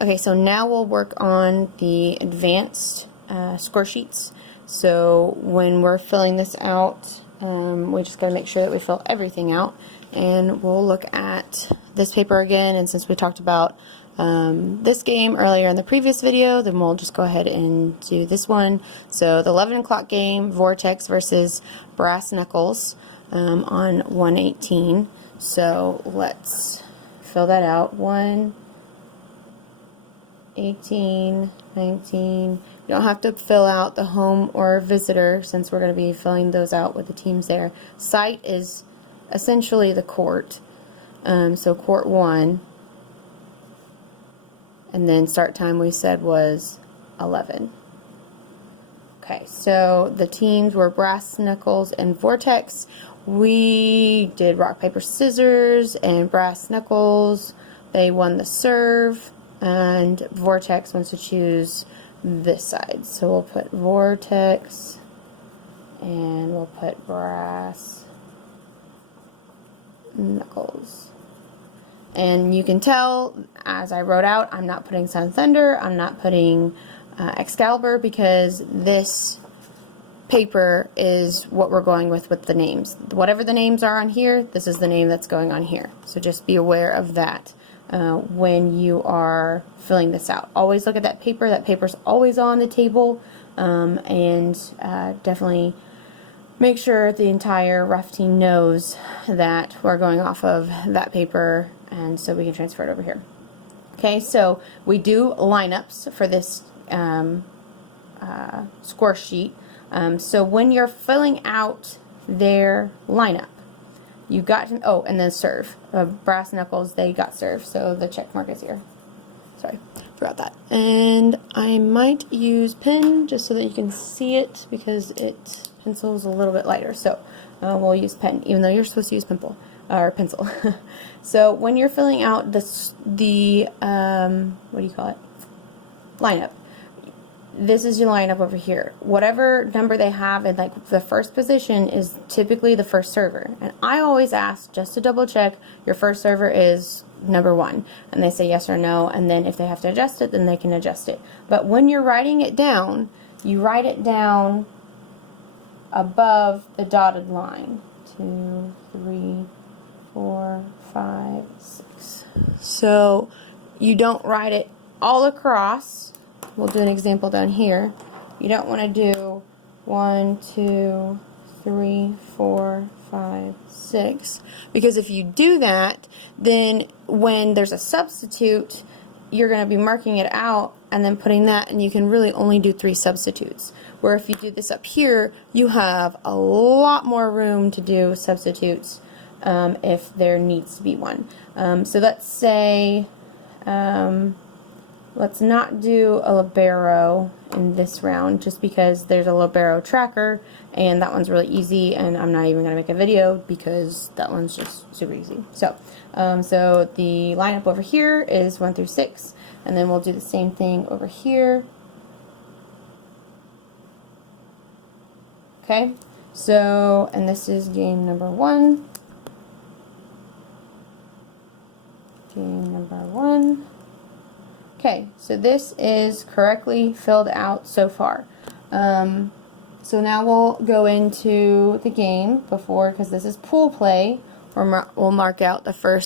Okay, so now we'll work on the advanced score sheets. So when we're filling this out, we just got to make sure that we fill everything out. And we'll look at this paper again, and since we talked about this game earlier in the previous video, then we'll just go ahead and do this one. So the 11 o'clock game, Vortex versus Brass Knuckles on 118. So let's fill that out. 1, 18, 19. You don't have to fill out the home or visitor since we're going to be filling those out with the teams there. Site is essentially the court. So court 1. And then start time we said was 11. Okay, so the teams were Brass Knuckles and Vortex. We did rock, paper, scissors, and Brass Knuckles, they won the serve. And Vortex wants to choose this side. So we'll put Vortex and we'll put Brass Knuckles. And you can tell, as I wrote out, I'm not putting Sun Thunder, I'm not putting Excalibur, because this paper is what we're going with the names. Whatever the names are on here, this is the name that's going on here. So just be aware of that. When you are filling this out. Always look at that paper. That paper's always on the table, and definitely make sure the entire rough team knows that we're going off of that paper, and so we can transfer it over here. Okay, so we do lineups for this score sheet. So when you're filling out their lineup, you got to, oh, and then serve. Brass Knuckles, they got serve, so the check mark is here. Sorry, forgot that. And I might use pen just so that you can see it, because pencil is a little bit lighter. So we'll use pen, even though you're supposed to use pencil. So when you're filling out the what do you call it? Lineup. This is your lineup over here. Whatever number they have in like the first position is typically the first server. And I always ask, just to double check, your first server is number 1. And they say yes or no, and then if they have to adjust it, then they can adjust it. But when you're writing it down, you write it down above the dotted line. 2, 3, 4, 5, 6. So you don't write it all across. We'll do an example down here. You don't want to do 1, 2, 3, 4, 5, 6, because if you do that, then when there's a substitute, you're going to be marking it out and then putting that, and you can really only do 3 substitutes. Where if you do this up here, you have a lot more room to do substitutes if there needs to be one. So let's say let's not do a libero in this round, just because there's a libero tracker, and that one's really easy, and I'm not even going to make a video because that one's just super easy. So, so the lineup over here is 1 through 6, and then we'll do the same thing over here. Okay, so, and this is game number 1. Game number 1. Okay, so this is correctly filled out so far. So now we'll go into the game because this is pool play. We'll mark out the first